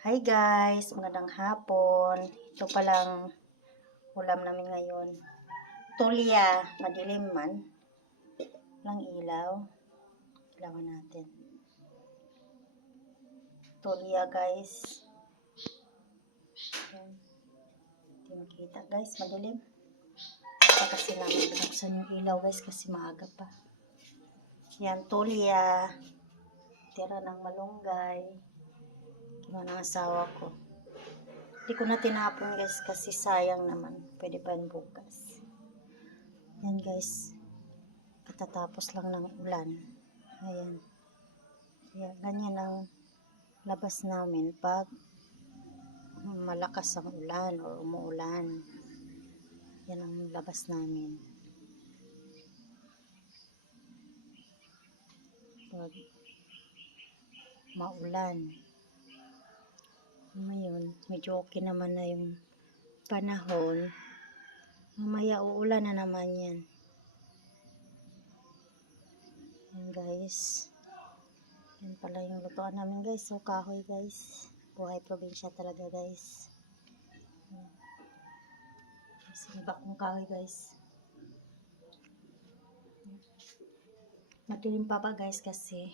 Hi guys, magandang hapon. Ito palang ulam namin ngayon. Tulya, madilim man. Walang ilaw. Ilawan natin. Tulya guys. Ayan. Hindi makita guys, madilim. Ito kasi namin binuksan yung ilaw guys kasi maaga pa. Yan, tulya. Tira ng malunggay. Kinuha ng asawa ko. Hindi ko na tinapon guys kasi sayang naman. Pwede pa yun bukas. Yan guys. Katatapos lang ng ulan. Ayan. Kaya ganyan ang labas namin pag malakas ang ulan o umuulan. Yan ang labas namin. Pag maulan. Ngayon, medyo okay naman na yung panahon. Mamaya uulan na naman yan. Yan guys. Yan pala yung lutuan namin guys. So kahoy guys. Buhay probinsya talaga guys. Sinibak kong kahoy guys. Madilim pa ba guys kasi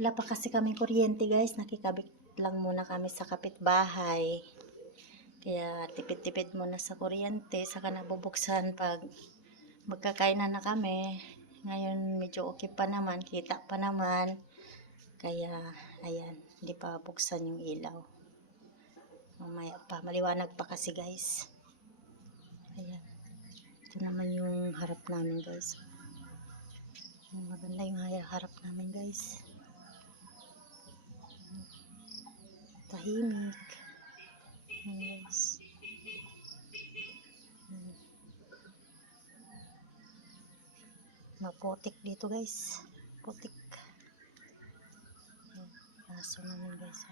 wala pa kasi kami kuryente guys. Nakikabit lang muna kami sa kapitbahay. Kaya tipid-tipid muna sa kuryente. Saka nabubuksan pag magkakainan na kami. Ngayon medyo okay pa naman. Kita pa naman. Kaya ayan. Hindi pa buksan yung ilaw. Mamaya pa. Maliwanag pa kasi guys. Ayan. Ito naman yung harap namin guys. Maganda yung harap namin guys. Tahimik. Guys. Maputik dito guys. Putik. Aso namin guys.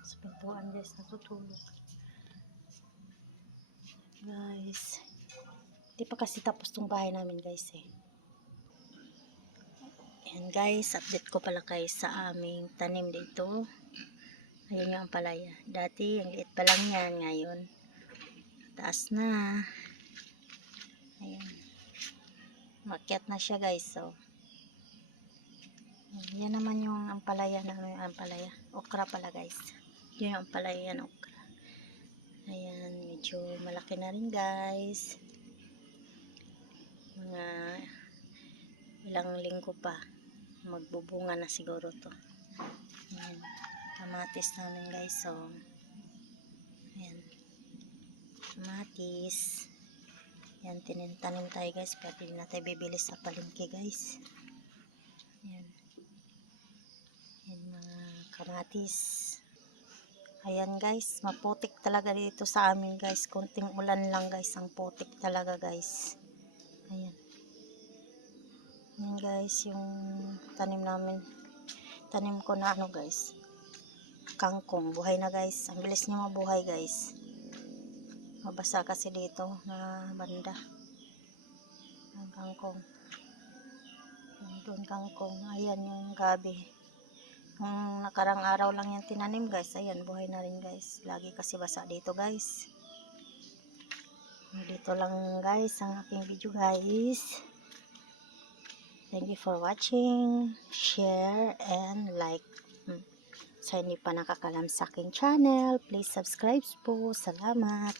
Sa pintuan guys. Natutulog. Guys. Di pa kasi tapos tong bahay namin guys eh. Ayan guys, update ko pala kayo sa aming tanim dito. Ayun yung ampalaya. Dati, ang liit pa lang yan. Ngayon, taas na. Ayan. Makyat na siya guys. So, yan naman yung ampalaya na yung ampalaya. Okra pala guys. Yun yung ampalaya yan, okra. Ayan, medyo malaki na rin guys. Mga ilang linggo pa. Magbubunga na siguro to. Ayan. Kamatis namin guys. So, ayan. Kamatis. Ayan, tanim tayo guys. Pwede na tayo bibili sa palengke guys. Ayan. Ayan mga kamatis. Ayan guys. Maputik talaga dito sa amin guys. Kunting ulan lang guys. Ang putik talaga guys. Ayan. Ayan guys. Yung tanim namin. Tanim ko na ano guys. Kangkong. Buhay na guys. Ang bilis niya mabuhay guys. Mabasa kasi dito na banda. Ang kangkong. Doon kangkong. Ayan yung gabi. Nung nakarang araw lang yan tinanim guys. Ayan, buhay na rin guys. Lagi kasi basa dito guys. Dito lang guys ang aking video guys. Thank you for watching. Share and like. Sa hindi pa nakakalam sa aking channel, please subscribe po. Salamat.